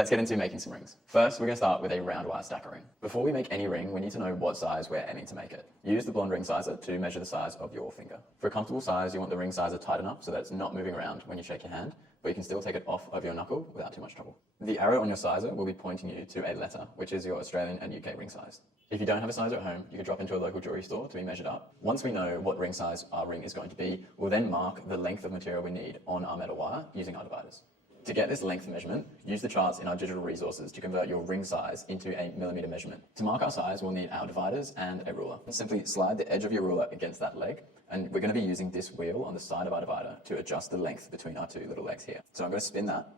Let's get into making some rings. First, we're going to start with a round wire stacker ring. Before we make any ring, we need to know what size we're aiming to make it. Use the blonde ring sizer to measure the size of your finger. For a comfortable size, you want the ring sizer tight enough so that it's not moving around when you shake your hand, but you can still take it off of your knuckle without too much trouble. The arrow on your sizer will be pointing you to a letter, which is your Australian and UK ring size. If you don't have a sizer at home, you can drop into a local jewellery store to be measured up. Once we know what ring size our ring is going to be, we'll then mark the length of material we need on our metal wire using our dividers. To get this length measurement, use the charts in our digital resources to convert your ring size into a millimeter measurement. To mark our size, we'll need our dividers and a ruler. Simply slide the edge of your ruler against that leg, and we're going to be using this wheel on the side of our divider to adjust the length between our two little legs here. So I'm going to spin that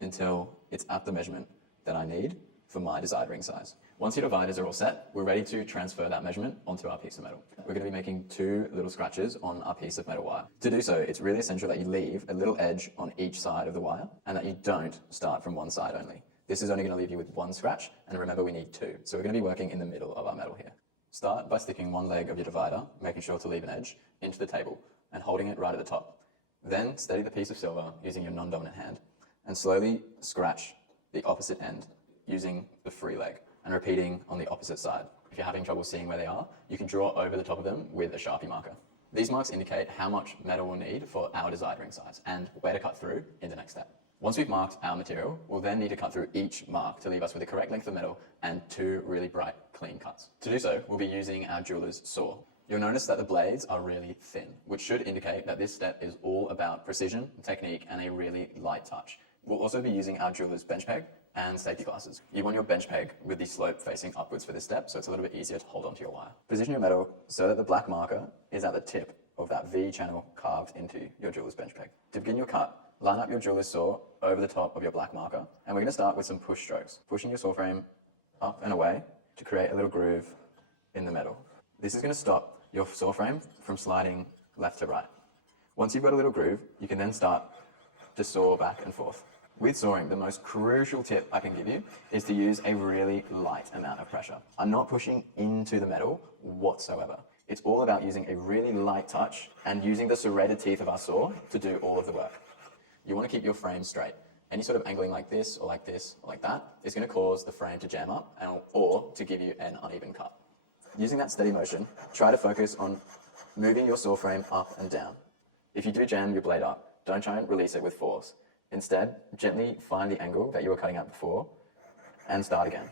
until it's at the measurement that I need for my desired ring size. Once your dividers are all set, we're ready to transfer that measurement onto our piece of metal. We're going to be making 2 little scratches on our piece of metal wire. To do so, it's really essential that you leave a little edge on each side of the wire and that you don't start from one side only. This is only going to leave you with 1 scratch, and remember we need 2. So we're going to be working in the middle of our metal here. Start by sticking one leg of your divider, making sure to leave an edge, into the table and holding it right at the top. Then steady the piece of silver using your non-dominant hand and slowly scratch the opposite end using the free leg, and repeating on the opposite side. If you're having trouble seeing where they are, you can draw over the top of them with a Sharpie marker. These marks indicate how much metal we'll need for our desired ring size and where to cut through in the next step. Once we've marked our material, we'll then need to cut through each mark to leave us with the correct length of metal and 2 really bright, clean cuts. To do so, we'll be using our jeweler's saw. You'll notice that the blades are really thin, which should indicate that this step is all about precision, technique, and a really light touch. We'll also be using our jeweler's bench peg and safety glasses. You want your bench peg with the slope facing upwards for this step, so it's a little bit easier to hold onto your wire. Position your metal so that the black marker is at the tip of that V channel carved into your jeweler's bench peg. To begin your cut, line up your jeweler's saw over the top of your black marker, and we're going to start with some push strokes, pushing your saw frame up and away to create a little groove in the metal. This is going to stop your saw frame from sliding left to right. Once you've got a little groove, you can then start to saw back and forth. With sawing, the most crucial tip I can give you is to use a really light amount of pressure. I'm not pushing into the metal whatsoever. It's all about using a really light touch and using the serrated teeth of our saw to do all of the work. You want to keep your frame straight. Any sort of angling like this or like this or like that is going to cause the frame to jam up or to give you an uneven cut. Using that steady motion, try to focus on moving your saw frame up and down. If you do jam your blade up, don't try and release it with force. Instead, gently find the angle that you were cutting out before and start again.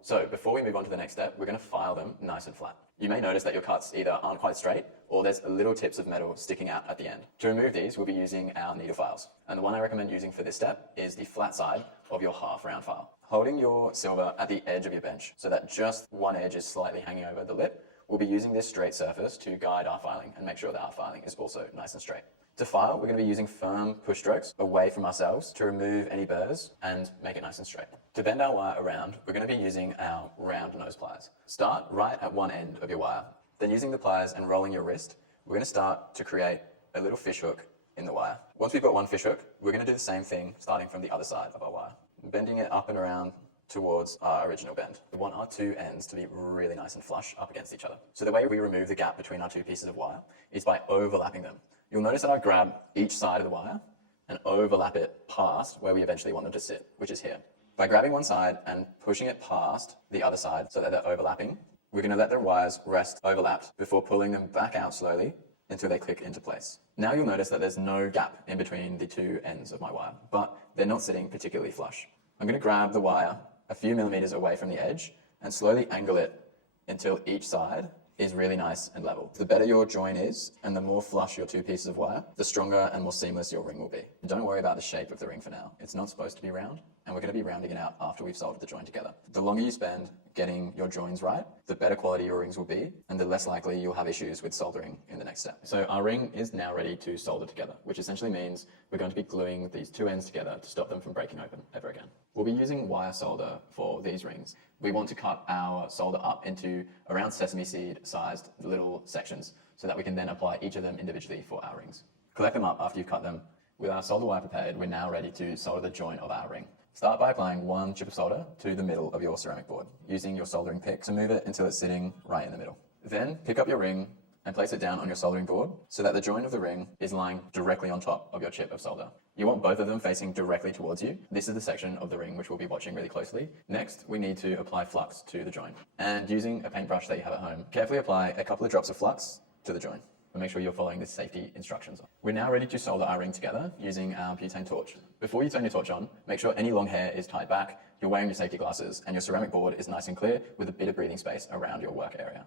So before we move on to the next step, we're going to file them nice and flat. You may notice that your cuts either aren't quite straight or there's little tips of metal sticking out at the end. To remove these, we'll be using our needle files. And the one I recommend using for this step is the flat side of your half round file. Holding your silver at the edge of your bench so that just one edge is slightly hanging over the lip, we'll be using this straight surface to guide our filing and make sure that our filing is also nice and straight. To file, we're going to be using firm push strokes away from ourselves to remove any burrs and make it nice and straight. To bend our wire around, we're going to be using our round nose pliers. Start right at one end of your wire. Then using the pliers and rolling your wrist, we're going to start to create a little fish hook in the wire. Once we've got one fish hook, we're going to do the same thing starting from the other side of our wire, bending it up and around towards our original bend. We want our 2 ends to be really nice and flush up against each other. So the way we remove the gap between our 2 pieces of wire is by overlapping them. You'll notice that I grab each side of the wire and overlap it past where we eventually want them to sit, which is here. By grabbing one side and pushing it past the other side so that they're overlapping, we're going to let the wires rest overlapped before pulling them back out slowly until they click into place. Now you'll notice that there's no gap in between the 2 ends of my wire, but they're not sitting particularly flush. I'm going to grab the wire a few millimeters away from the edge and slowly angle it until each side is really nice and level. The better your join is and the more flush your 2 pieces of wire, the stronger and more seamless your ring will be. Don't worry about the shape of the ring for now. It's not supposed to be round, and we're going to be rounding it out after we've soldered the join together. The longer you spend getting your joins right, the better quality your rings will be, and the less likely you'll have issues with soldering in the next step. So our ring is now ready to solder together, which essentially means we're going to be gluing these 2 ends together to stop them from breaking open ever again. We'll be using wire solder for these rings. We want to cut our solder up into around sesame seed sized little sections so that we can then apply each of them individually for our rings. Collect them up after you've cut them. With our solder wire prepared, we're now ready to solder the join of our ring. Start by applying 1 chip of solder to the middle of your ceramic board, using your soldering pick to move it until it's sitting right in the middle. Then pick up your ring and place it down on your soldering board so that the join of the ring is lying directly on top of your chip of solder. You want both of them facing directly towards you. This is the section of the ring which we'll be watching really closely. Next, we need to apply flux to the join. And using a paintbrush that you have at home, carefully apply a couple of drops of flux to the join. And make sure you're following the safety instructions. We're now ready to solder our ring together using our butane torch. Before you turn your torch on, make sure any long hair is tied back, you're wearing your safety glasses, and your ceramic board is nice and clear with a bit of breathing space around your work area.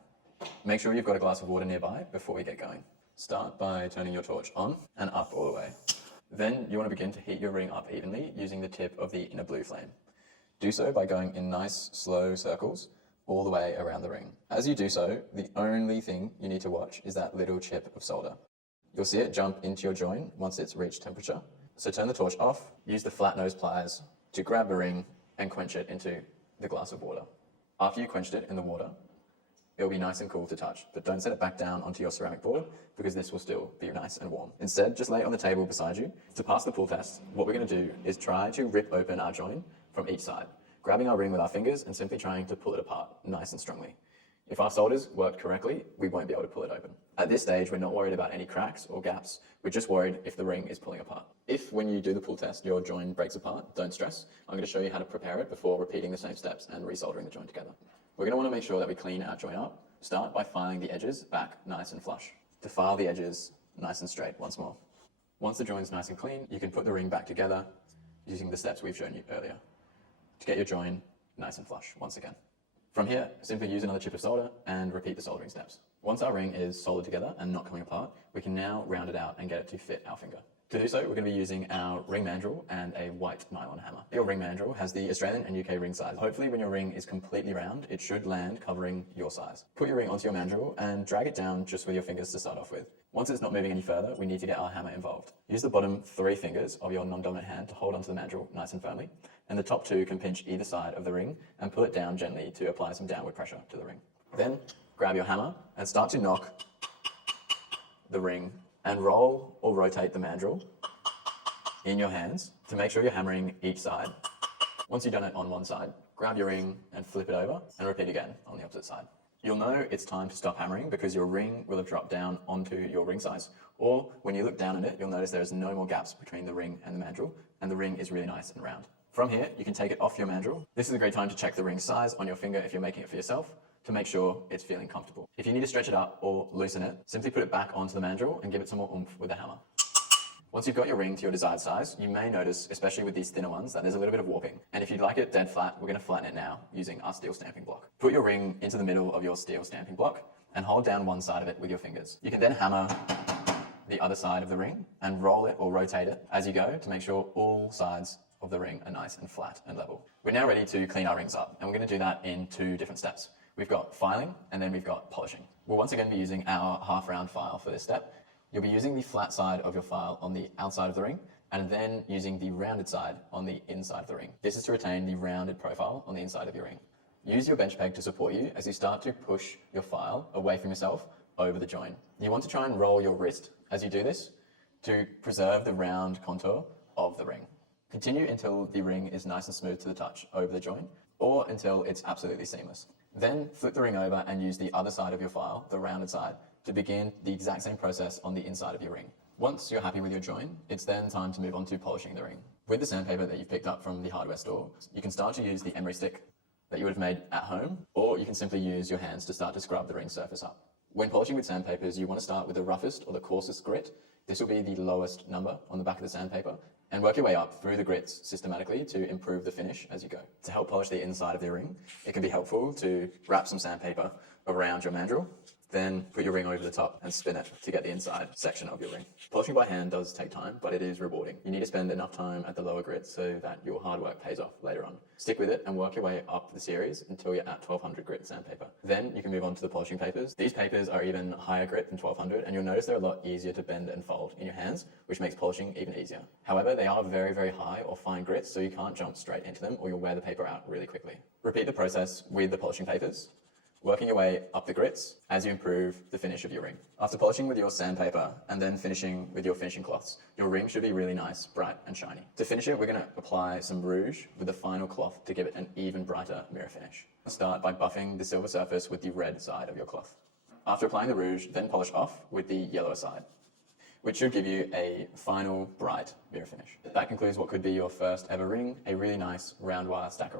Make sure you've got a glass of water nearby before we get going. Start by turning your torch on and up all the way. Then you want to begin to heat your ring up evenly using the tip of the inner blue flame. Do so by going in nice, slow circles all the way around the ring. As you do so, the only thing you need to watch is that little chip of solder. You'll see it jump into your join once it's reached temperature. So turn the torch off, use the flat nose pliers to grab the ring and quench it into the glass of water. After you quenched it in the water, it'll be nice and cool to touch, but don't set it back down onto your ceramic board because this will still be nice and warm. Instead, just lay it on the table beside you. To pass the pull test, what we're going to do is try to rip open our join from each side, grabbing our ring with our fingers and simply trying to pull it apart nice and strongly. If our solders worked correctly, we won't be able to pull it open. At this stage, we're not worried about any cracks or gaps. We're just worried if the ring is pulling apart. If, when you do the pull test, your join breaks apart, don't stress. I'm going to show you how to prepare it before repeating the same steps and resoldering the join together. We're going to want to make sure that we clean our join up. Start by filing the edges back nice and flush. To file the edges nice and straight once more. Once the join's nice and clean, you can put the ring back together using the steps we've shown you earlier to get your join nice and flush once again. From here, simply use another chip of solder and repeat the soldering steps. Once our ring is soldered together and not coming apart, we can now round it out and get it to fit our finger. To do so, we're going to be using our ring mandrel and a white nylon hammer. Your ring mandrel has the Australian and UK ring size. Hopefully when your ring is completely round, it should land covering your size. Put your ring onto your mandrel and drag it down just with your fingers to start off with. Once it's not moving any further, we need to get our hammer involved. Use the bottom 3 fingers of your non-dominant hand to hold onto the mandrel nice and firmly, and the top 2 can pinch either side of the ring and pull it down gently to apply some downward pressure to the ring. Then grab your hammer and start to knock the ring and roll or rotate the mandrel in your hands to make sure you're hammering each side. Once you've done it on one side, grab your ring and flip it over and repeat again on the opposite side. You'll know it's time to stop hammering because your ring will have dropped down onto your ring size, or when you look down at it, you'll notice there's no more gaps between the ring and the mandrel, and the ring is really nice and round. From here, you can take it off your mandrel. This is a great time to check the ring size on your finger if you're making it for yourself, to make sure it's feeling comfortable. If you need to stretch it up or loosen it, simply put it back onto the mandrel and give it some more oomph with the hammer. Once you've got your ring to your desired size, you may notice, especially with these thinner ones, that there's a little bit of warping. And if you'd like it dead flat, we're going to flatten it now using our steel stamping block. Put your ring into the middle of your steel stamping block and hold down one side of it with your fingers. You can then hammer the other side of the ring and roll it or rotate it as you go to make sure all sides of the ring are nice and flat and level. We're now ready to clean our rings up, and we're going to do that in 2 different steps. We've got filing and then we've got polishing. We'll once again be using our half round file for this step. You'll be using the flat side of your file on the outside of the ring and then using the rounded side on the inside of the ring. This is to retain the rounded profile on the inside of your ring. Use your bench peg to support you as you start to push your file away from yourself over the join. You want to try and roll your wrist as you do this to preserve the round contour of the ring. Continue until the ring is nice and smooth to the touch over the join, or until it's absolutely seamless. Then flip the ring over and use the other side of your file, the rounded side, to begin the exact same process on the inside of your ring. Once you're happy with your join, it's then time to move on to polishing the ring. With the sandpaper that you've picked up from the hardware store, you can start to use the emery stick that you would have made at home, or you can simply use your hands to start to scrub the ring surface up. When polishing with sandpapers, you want to start with the roughest or the coarsest grit. This will be the lowest number on the back of the sandpaper, and work your way up through the grits systematically to improve the finish as you go. To help polish the inside of the ring, it can be helpful to wrap some sandpaper around your mandrel, then put your ring over the top and spin it to get the inside section of your ring. Polishing by hand does take time, but it is rewarding. You need to spend enough time at the lower grits so that your hard work pays off later on. Stick with it and work your way up the series until you're at 1200 grit sandpaper. Then you can move on to the polishing papers. These papers are even higher grit than 1200, and you'll notice they're a lot easier to bend and fold in your hands, which makes polishing even easier. However, they are very, very high or fine grits, so you can't jump straight into them or you'll wear the paper out really quickly. Repeat the process with the polishing papers, working your way up the grits as you improve the finish of your ring. After polishing with your sandpaper and then finishing with your finishing cloths, your ring should be really nice, bright and shiny. To finish it, we're going to apply some rouge with the final cloth to give it an even brighter mirror finish. Start by buffing the silver surface with the red side of your cloth. After applying the rouge, then polish off with the yellower side, which should give you a final bright mirror finish. That concludes what could be your first ever ring, a really nice round wire stacker.